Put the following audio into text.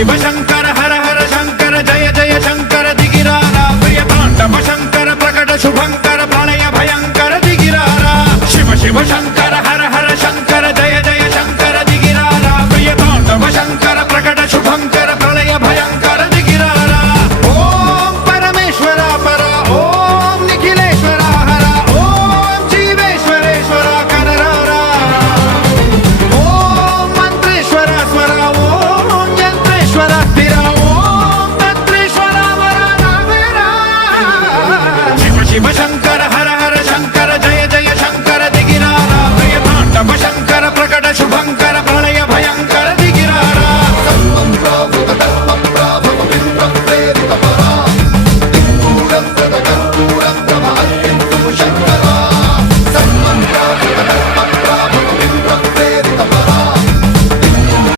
शिव शंकर हर हर शंकर जय जय शंकर दिगिरारा प्रिय तांडव शंकर प्रकट शुभंकर प्रलय भयंकर दिगिरारा शिव शिव शंकर